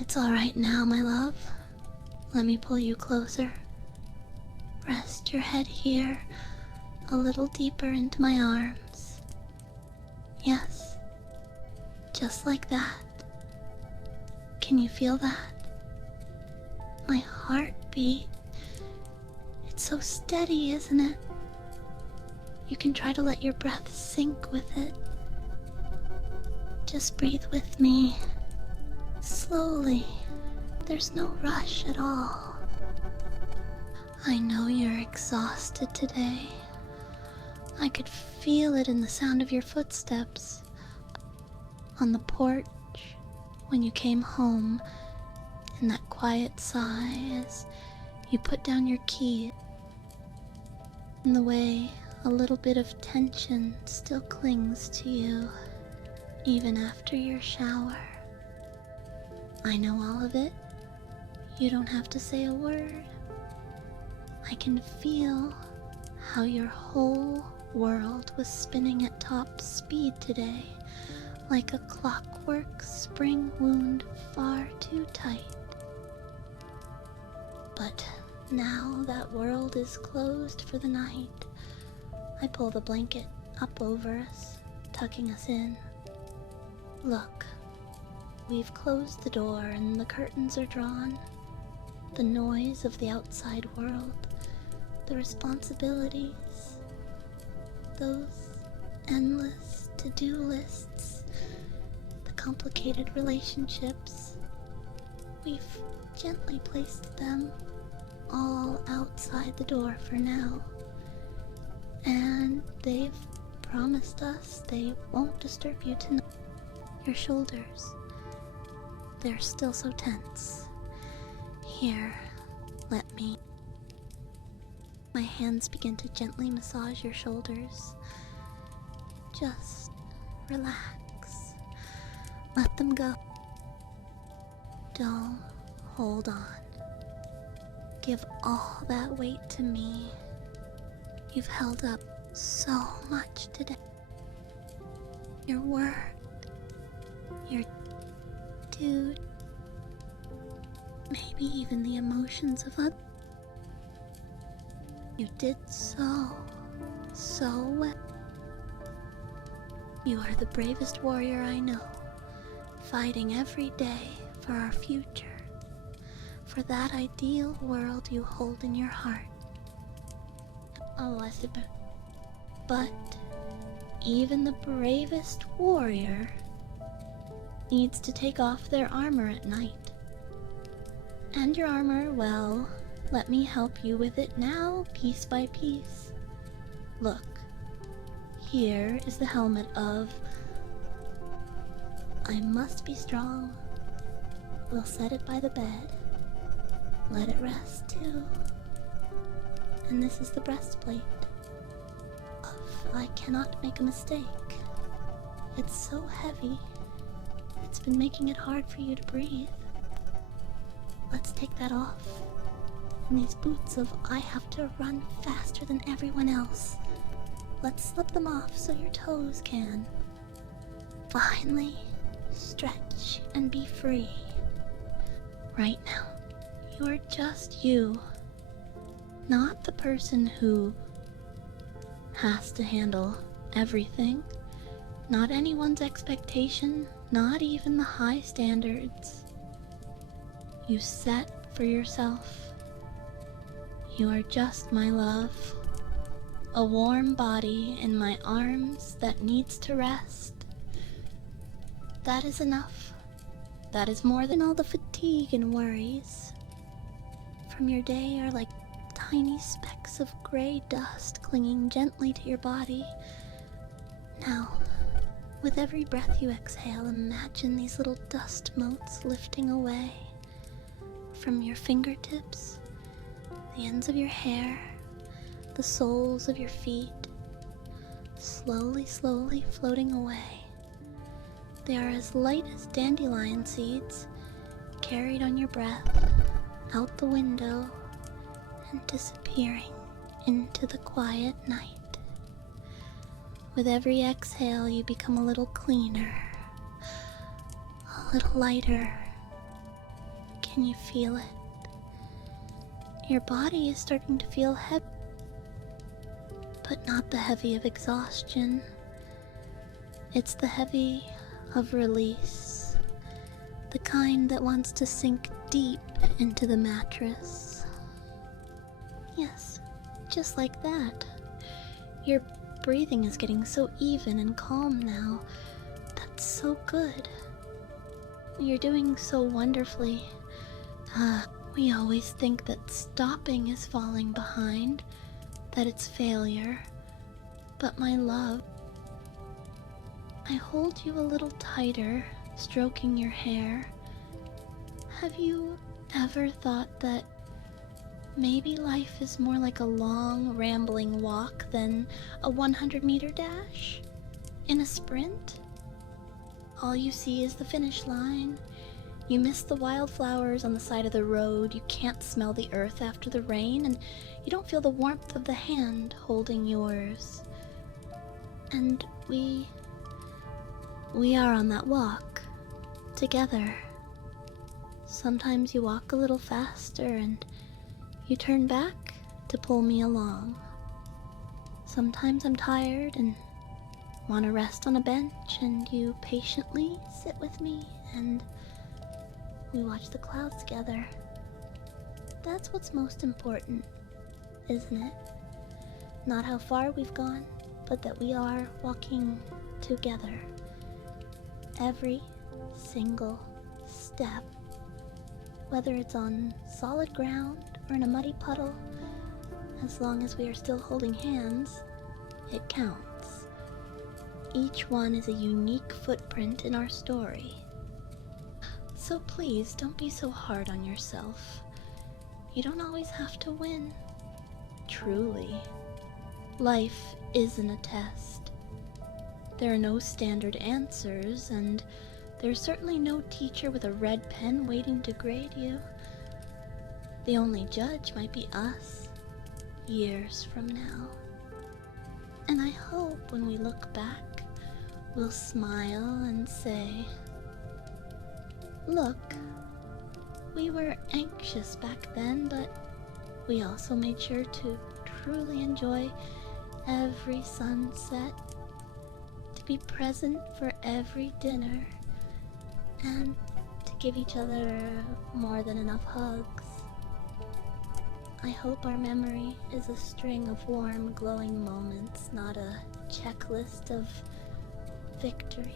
It's all right now, my love. Let me pull you closer. Rest your head here, a little deeper into my arms. Yes, just like that. Can you feel that? My heartbeat. It's so steady, isn't it? You can try to let your breath sink with it. Just breathe with me. Slowly. There's no rush at all. I know you're exhausted today. I could feel it in the sound of your footsteps on the porch when you came home, and that quiet sigh as you put down your key, and the way a little bit of tension still clings to you even after your shower. I know all of it. You don't have to say a word. I can feel how your whole world was spinning at top speed today, like a clockwork spring wound far too tight. But now that world is closed for the night, I pull the blanket up over us, tucking us in. Look, we've closed the door and the curtains are drawn. The noise of the outside world, the responsibilities, those endless to-do lists, the complicated relationships, we've gently placed them all outside the door for now. And they've promised us they won't disturb you tonight. Your shoulders, they're still so tense. Here, let me. My hands begin to gently massage your shoulders. Just relax. Let them go. Don't hold on. Give all that weight to me. You've held up so much today. Your work, your dude, maybe even the emotions of others. You did so well. You are the bravest warrior I know, fighting every day for our future, for that ideal world you hold in your heart. Elizabeth. But even the bravest warrior needs to take off their armor at night. And your armor, well, let me help you with it now, piece by piece. Look, here is the helmet of I must be strong. We'll set it by the bed. Let it rest too. And this is the breastplate of I cannot make a mistake. It's so heavy. It's been making it hard for you to breathe. Let's take that off. And these boots of I have to run faster than everyone else. Let's slip them off so your toes can finally stretch and be free. Right now, you are just you. Not the person who has to handle everything. Not anyone's expectation, not even the high standards you set for yourself. You are just my love, a warm body in my arms that needs to rest. That is enough. That is more than all the fatigue and worries from your day are like tiny specks of gray dust clinging gently to your body. Now, with every breath you exhale, imagine these little dust motes lifting away from your fingertips, the ends of your hair, the soles of your feet, slowly floating away. They are as light as dandelion seeds, carried on your breath, out the window, and disappearing into the quiet night. With every exhale, you become a little cleaner, a little lighter, Can you feel it? Your body is starting to feel heavy, but not the heavy of exhaustion. It's the heavy of release, the kind that wants to sink deep into the mattress. Yes, just like that. Your breathing is getting so even and calm now. That's so good. You're doing so wonderfully. We always think that stopping is falling behind, that it's failure. But my love, I hold you a little tighter, stroking your hair. Have you ever thought that maybe life is more like a long, rambling walk than a 100-meter dash? In a sprint, all you see is the finish line. You miss the wildflowers on the side of the road, you can't smell the earth after the rain, and you don't feel the warmth of the hand holding yours. And we are on that walk, together. Sometimes you walk a little faster and you turn back to pull me along. Sometimes I'm tired and want to rest on a bench, and you patiently sit with me and we watch the clouds together. That's what's most important, isn't it? Not how far we've gone, but that we are walking together. Every single step, whether it's on solid ground or in a muddy puddle, as long as we are still holding hands, it counts. Each one is a unique footprint in our story. So please, don't be so hard on yourself. You don't always have to win. Truly. Life isn't a test. There are no standard answers, and there's certainly no teacher with a red pen waiting to grade you. The only judge might be us, years from now. And I hope when we look back, we'll smile and say, look, we were anxious back then, but we also made sure to truly enjoy every sunset, to be present for every dinner, and to give each other more than enough hugs. I hope our memory is a string of warm, glowing moments, not a checklist of victories.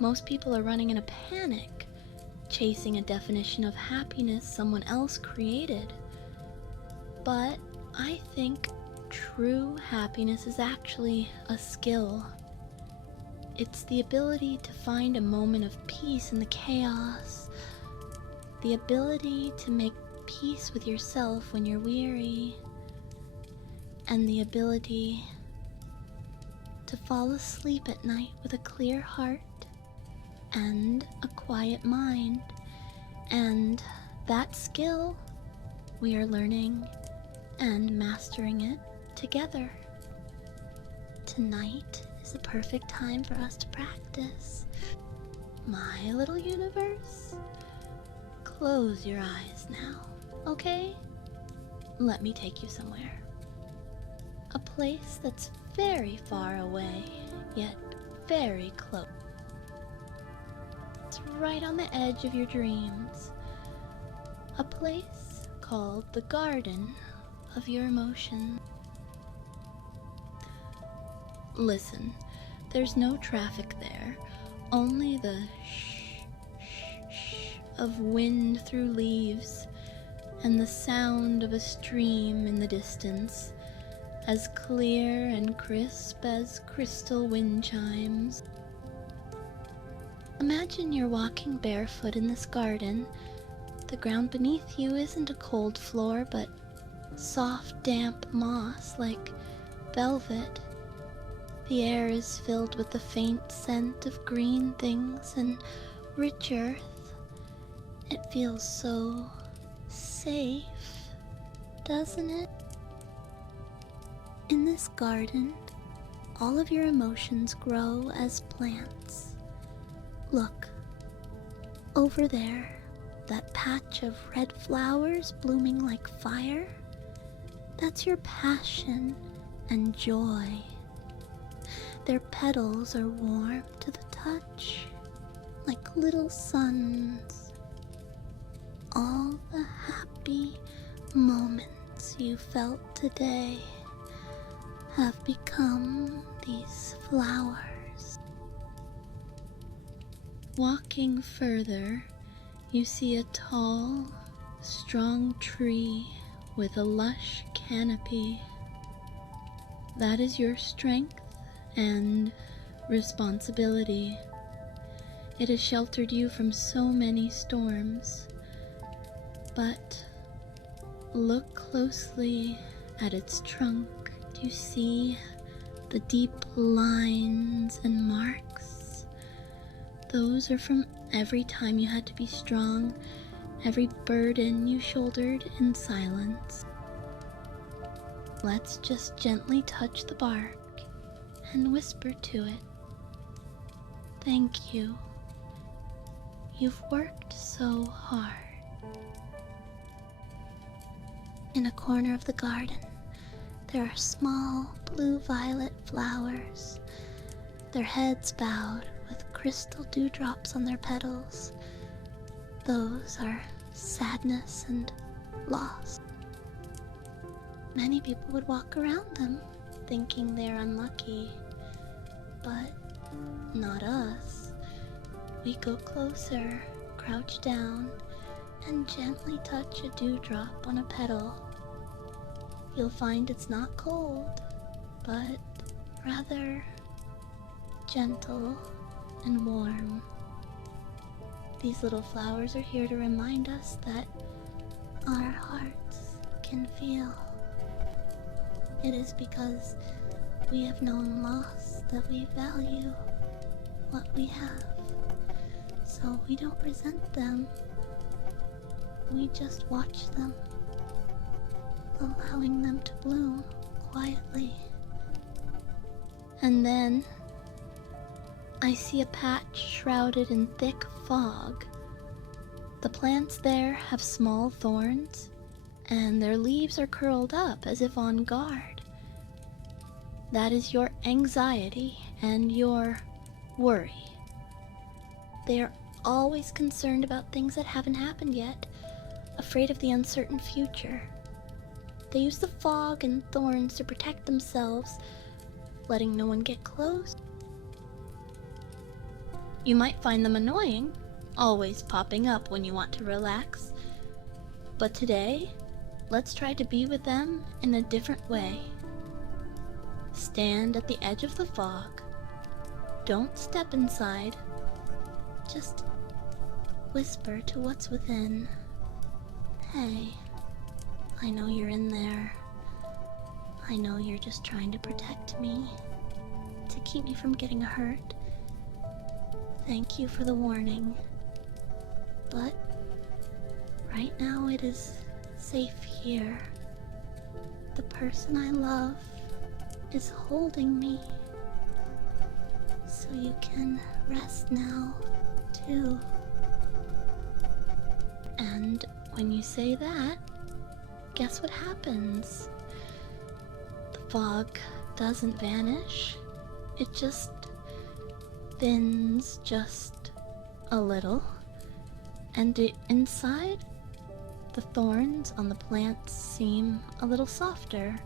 Most people are running in a panic, chasing a definition of happiness someone else created. But I think true happiness is actually a skill. It's the ability to find a moment of peace in the chaos, the ability to make peace with yourself when you're weary, and the ability to fall asleep at night with a clear heart and a quiet mind. And that skill, we are learning and mastering it together. Tonight is the perfect time for us to practice. My little universe, close your eyes now, okay? Let me take you somewhere. A place that's very far away, yet very close. It's right on the edge of your dreams. A place called the garden of your emotions. Listen, there's no traffic there, only the shh, shh, shh of wind through leaves and the sound of a stream in the distance, as clear and crisp as crystal wind chimes. Imagine you're walking barefoot in this garden. The ground beneath you isn't a cold floor, but soft, damp moss like velvet. The air is filled with the faint scent of green things and rich earth. It feels so safe, doesn't it? In this garden, all of your emotions grow as plants. Look, Over there, that patch of red flowers blooming like fire, that's your passion and joy. Their petals are warm to the touch, like little suns. All the happy moments you felt today have become these flowers. Walking further, you see a tall, strong tree with a lush canopy. That is your strength and responsibility. It has sheltered you from so many storms. But look closely at its trunk. Do you see the deep lines and marks? Those are from every time you had to be strong, every burden you shouldered in silence. Let's just gently touch the bark and whisper to it, "Thank you. You've worked so hard." In a corner of the garden, there are small blue-violet flowers, their heads bowed with crystal dewdrops on their petals. Those are sadness and loss. Many people would walk around them, thinking they're unlucky, but not us. We go closer, crouch down, and gently touch a dewdrop on a petal. You'll find it's not cold, but rather gentle and warm. These little flowers are here to remind us that our hearts can feel. It is because we have known loss that we value what we have. So we don't resent them. We just watch them, allowing them to bloom quietly. And then I see a patch shrouded in thick fog. The plants there have small thorns, and their leaves are curled up as if on guard. That is your anxiety and your worry. They are always concerned about things that haven't happened yet, afraid of the uncertain future. They use the fog and thorns to protect themselves, letting no one get close. You might find them annoying, always popping up when you want to relax. But today, let's try to be with them in a different way. Stand at the edge of the fog. Don't step inside. Just whisper to what's within. "Hey, I know you're in there. I know you're just trying to protect me, to keep me from getting hurt. Thank you for the warning. But right now it is safe here. The person I love is holding me. So you can rest now, too." And when you say that, guess what happens? The fog doesn't vanish. It just thins just a little. And inside, the thorns on the plants seem a little softer.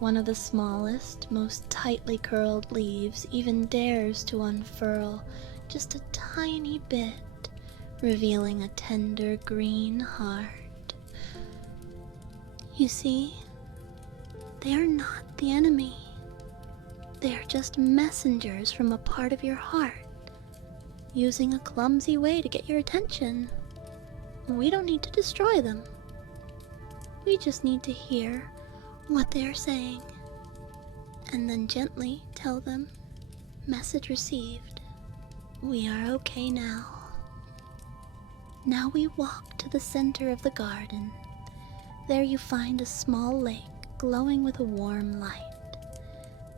One of the smallest, most tightly curled leaves even dares to unfurl just a tiny bit, revealing a tender green heart. You see, they are not the enemy. They are just messengers from a part of your heart, using a clumsy way to get your attention. We don't need to destroy them. We just need to hear what they are saying, and then gently tell them, "Message received. We are okay now." Now we walk to the center of the garden. There you find a small lake glowing with a warm light.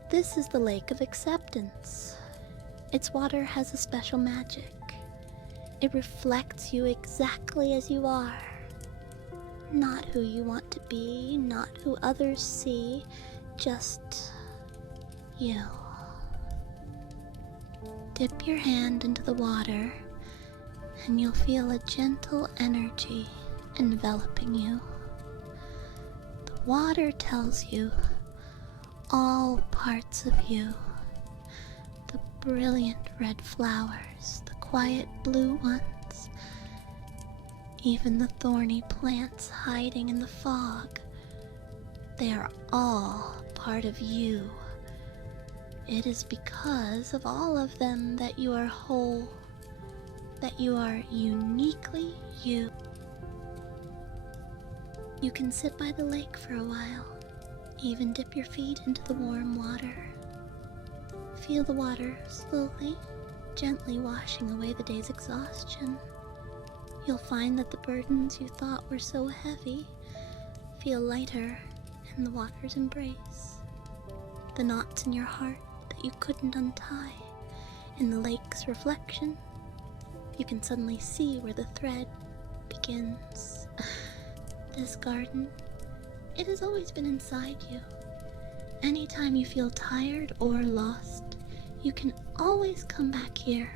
This is the lake of acceptance. Its water has a special magic. It reflects you exactly as you are. Not who you want to be, not who others see, just you. Dip your hand into the water, and you'll feel a gentle energy enveloping you. The water tells you all parts of you. The brilliant red flowers, the quiet blue ones, even the thorny plants hiding in the fog. They are all part of you. It is because of all of them that you are whole, that you are uniquely you. You can sit by the lake for a while, even dip your feet into the warm water. Feel the water slowly, gently washing away the day's exhaustion. You'll find that the burdens you thought were so heavy feel lighter in the water's embrace. The knots in your heart that you couldn't untie in the lake's reflection, you can suddenly see where the thread begins. This garden, it has always been inside you. Anytime you feel tired or lost, you can always come back here.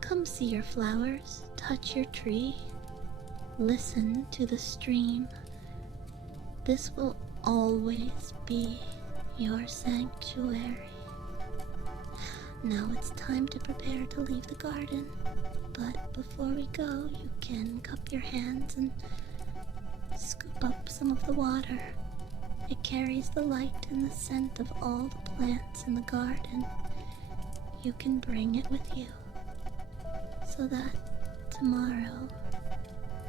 Come see your flowers, touch your tree, listen to the stream. This will always be your sanctuary. Now it's time to prepare to leave the garden, but before we go, you can cup your hands and scoop up some of the water. It carries the light and the scent of all the plants in the garden. You can bring it with you, so that tomorrow,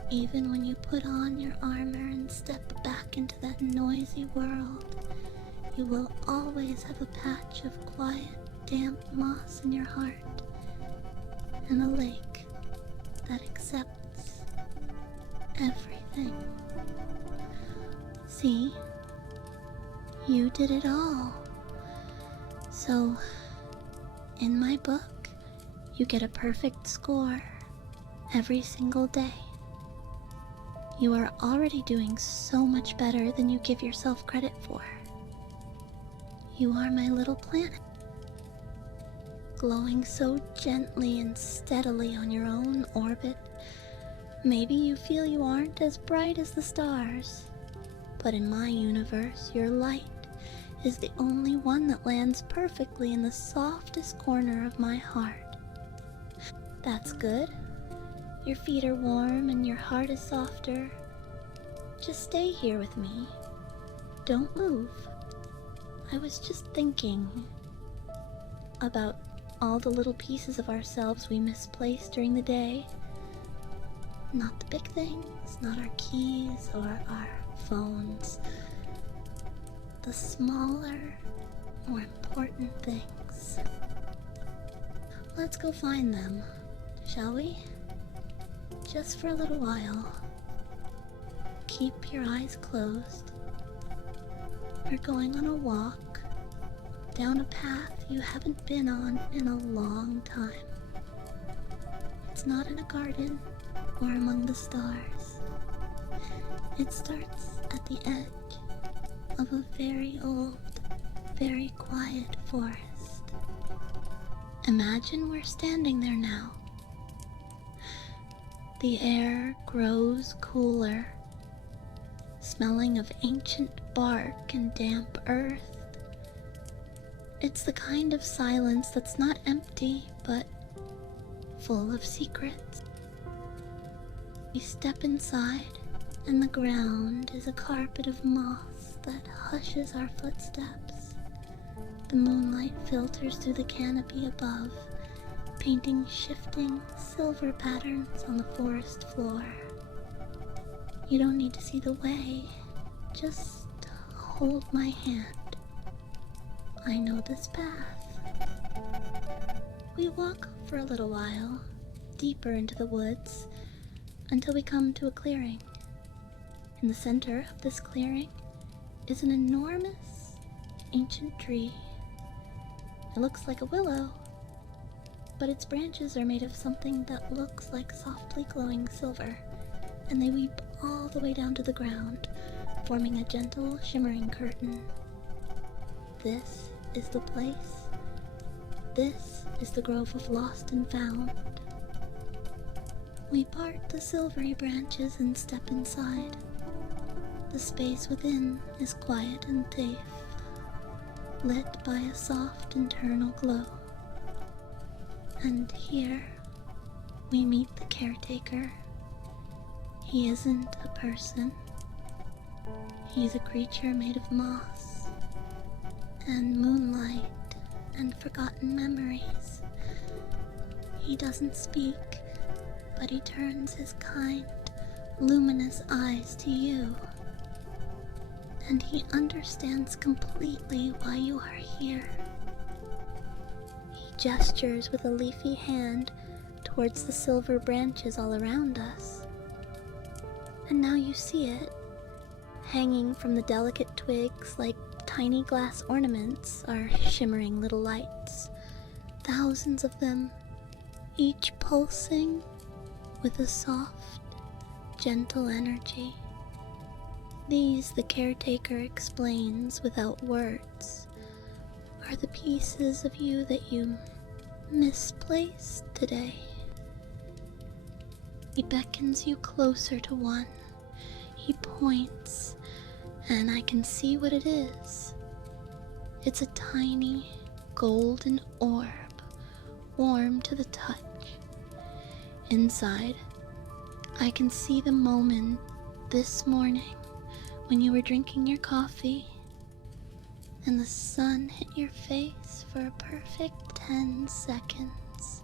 even when you put on your armor and step back into that noisy world, you will always have a patch of quiet, damp moss in your heart, and a lake that accepts everything. See? You did it all. So, in my book, you get a perfect score every single day. You are already doing so much better than you give yourself credit for. You are my little planet, glowing so gently and steadily on your own orbit. Maybe you feel you aren't as bright as the stars, but in my universe, your light is the only one that lands perfectly in the softest corner of my heart. That's good. Your feet are warm and your heart is softer. Just stay here with me. Don't move. I was just thinking about all the little pieces of ourselves we misplace during the day. Not the big things, not our keys or our phones. The smaller, more important things. Let's go find them, shall we? Just for a little while. Keep your eyes closed. We're going on a walk down a path you haven't been on in a long time. It's not in a garden or among the stars. It starts at the edge of a very old, very quiet forest. Imagine we're standing there now. The air grows cooler, smelling of ancient bark and damp earth. It's the kind of silence that's not empty, but full of secrets. We step inside, and the ground is a carpet of moss that hushes our footsteps. The moonlight filters through the canopy above, painting shifting silver patterns on the forest floor. You don't need to see the way, just hold my hand. I know this path. We walk for a little while, deeper into the woods, until we come to a clearing. In the center of this clearing is an enormous ancient tree. It looks like a willow, but its branches are made of something that looks like softly glowing silver, and they weep all the way down to the ground, forming a gentle, shimmering curtain. This is the place. This is the grove of lost and found. We part the silvery branches and step inside. The space within is quiet and safe, lit by a soft internal glow. And here, we meet the caretaker. He isn't a person. He's a creature made of moss and moonlight and forgotten memories. He doesn't speak, but he turns his kind, luminous eyes to you. And he understands completely why you are here. He gestures with a leafy hand towards the silver branches all around us. And now you see it. Hanging from the delicate twigs like tiny glass ornaments are shimmering little lights. Thousands of them, each pulsing with a soft, gentle energy. These, the caretaker explains without words, are the pieces of you that you misplaced today. He beckons you closer to one. He points, and I can see what it is. It's a tiny golden orb, warm to the touch. Inside, I can see the moment this morning when you were drinking your coffee and the sun hit your face for a perfect 10 seconds.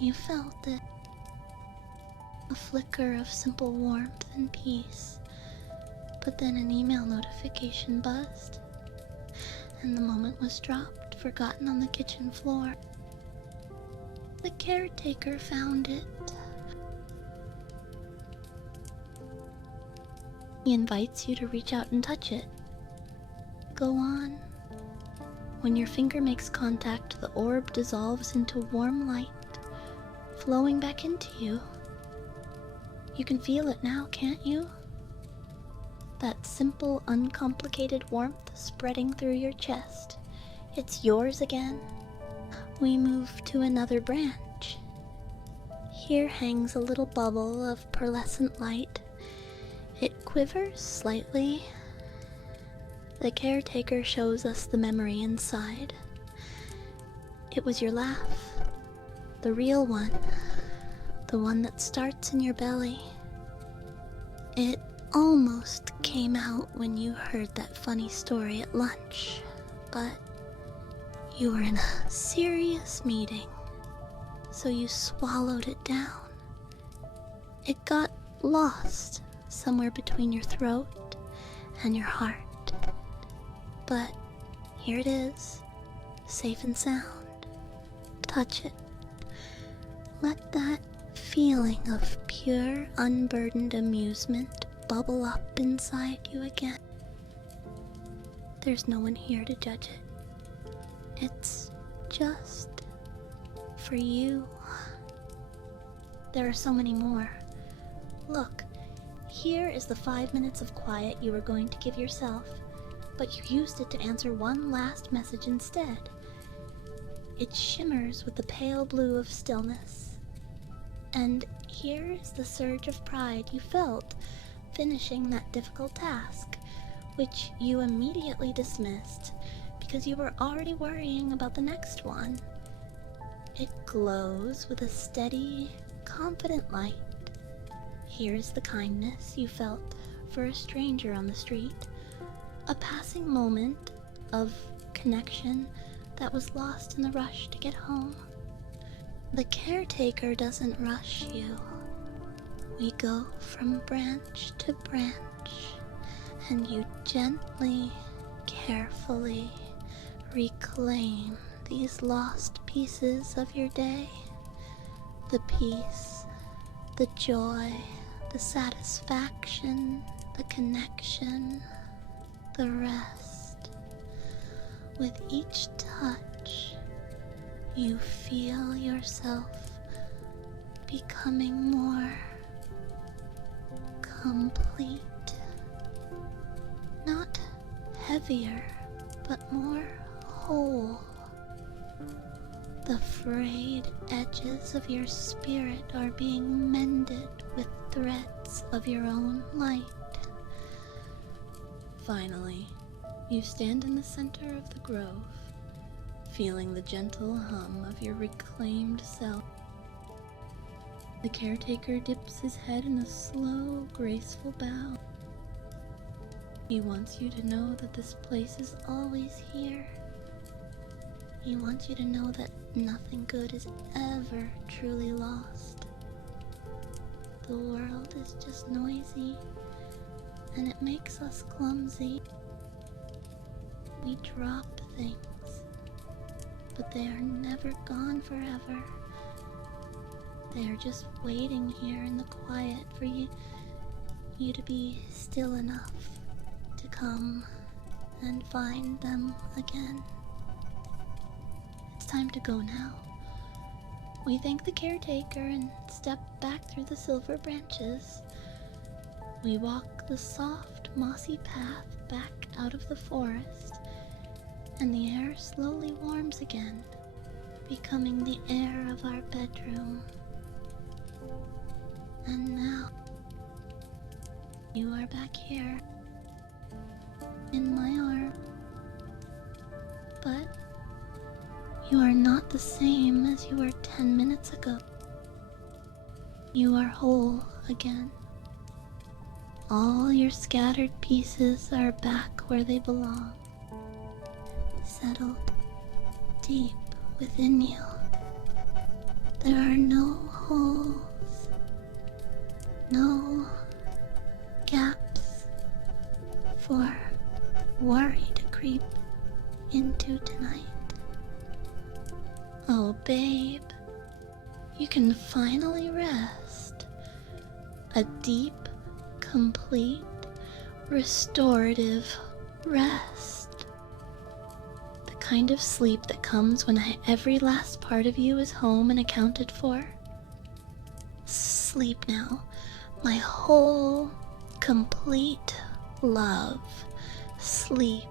You felt it. A flicker of simple warmth and peace, but then an email notification buzzed, and the moment was dropped, forgotten on the kitchen floor. The caretaker found it. He invites you to reach out and touch it. Go on. When your finger makes contact, the orb dissolves into warm light, flowing back into you. You can feel it now, can't you? That simple, uncomplicated warmth spreading through your chest. It's yours again. We move to another branch. Here hangs a little bubble of pearlescent light. It quivers slightly. The caretaker shows us the memory inside. It was your laugh. The real one. The one that starts in your belly. It almost came out when you heard that funny story at lunch, but you were in a serious meeting, so you swallowed it down. It got lost somewhere between your throat and your heart. But here it is, safe and sound. Touch it. Let that feeling of pure, unburdened amusement bubble up inside you again. There's no one here to judge it. It's just for you. There are so many more. Look, here is the 5 minutes of quiet you were going to give yourself, but you used it to answer one last message instead. It shimmers with the pale blue of stillness. And here is the surge of pride you felt finishing that difficult task, which you immediately dismissed because you were already worrying about the next one. It glows with a steady, confident light. Here's the kindness you felt for a stranger on the street, a passing moment of connection that was lost in the rush to get home. The caretaker doesn't rush you. We go from branch to branch, and you gently, carefully reclaim these lost pieces of your day. The peace, the joy, the satisfaction, the connection, the rest. With each touch, you feel yourself becoming more complete. Not heavier, but more whole. The frayed edges of your spirit are being mended with threads of your own light. Finally, you stand in the center of the grove, feeling the gentle hum of your reclaimed self. The caretaker dips his head in a slow, graceful bow. He wants you to know that this place is always here. He wants you to know that nothing good is ever truly lost. The world is just noisy, and it makes us clumsy. We drop things, but they are never gone forever. They are just waiting here in the quiet for you to be still enough to come and find them again. It's time to go now. We thank the caretaker and step back through the silver branches. We walk the soft, mossy path back out of the forest, and the air slowly warms again, becoming the air of our bedroom. And now, you are back here, in my arm. But you are not the same as you were 10 minutes ago. You are whole again. All your scattered pieces are back where they belong, settled deep within you. There are no holes, no gaps for worry to creep into tonight. Oh, babe, you can finally rest. A deep, complete, restorative rest. The kind of sleep that comes when every last part of you is home and accounted for. Sleep now, my whole, complete love. Sleep